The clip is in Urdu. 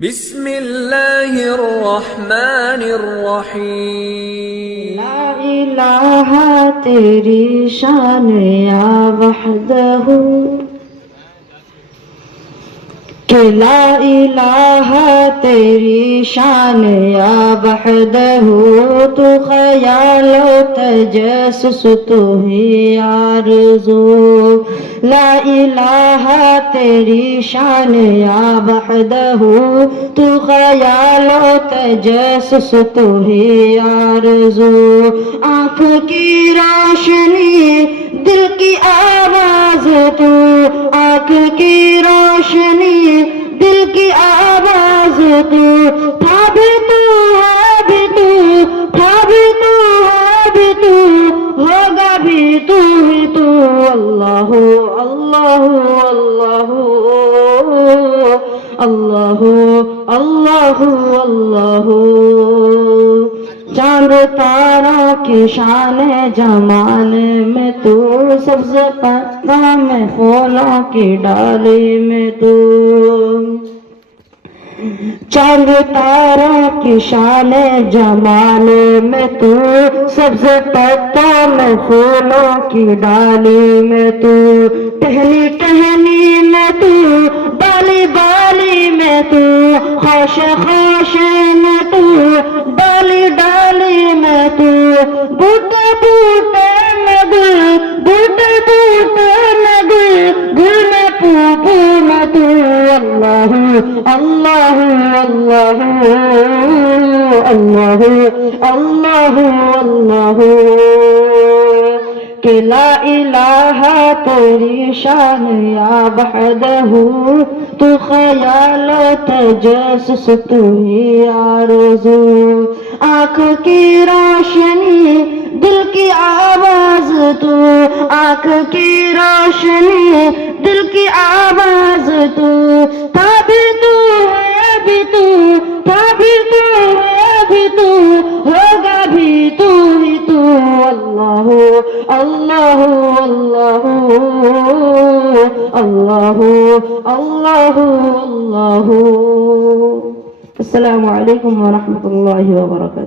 بسم اللہ الرحمن الرحیم لا الہ تیری شان یا وحدہ کہ لا الہ تیری شان یا وحدہ تو خیال و تجسس تو ہی آرزو لا الہ تیری شان یا وحدہ تو خیال و تجسس تو ہی آرزو آنکھ کی روشنی دل کی آواز تو آنکھ کی روشنی دل کی آواز تو تھا بھی تو ہے بھی تو تھا بھی تو ہے بھی تو ہوگا بھی تو ہی تو اللہ اللہ اللہ اللہ اللہ چاند تاروں کی شان جمال میں تو سبز پتوں میں پھولوں کی ڈالی میں تو چاند تاروں کی شان جمال میں تو سبز پتوں میں پھولوں کی ڈالی میں تو ٹہنی ٹہنی میں تو بالی بالی میں تو خوش خوش میں تو ڈالی ڈالی میں تو بوٹے بوٹے میں گل بوٹے بوٹے میں گل گل میں پو پو میں تو اللہ اللہ اللہ اللہ اللہ اللہ کہ لا الہ تیری شان یا وحدہ تو خیال و تجسس تو ہی آرزو آنکھ کی روشنی دل کی آواز تو آنکھ کی روشنی دل کی آواز تو تھا بھی تو ہے بھی تو تھا بھی تو ہے بھی تو ہوگا بھی تو ہی تو اللہ اللہ اللہ اللہ اللہ اللہ السلام علیکم ورحمۃ اللہ وبرکاتہ.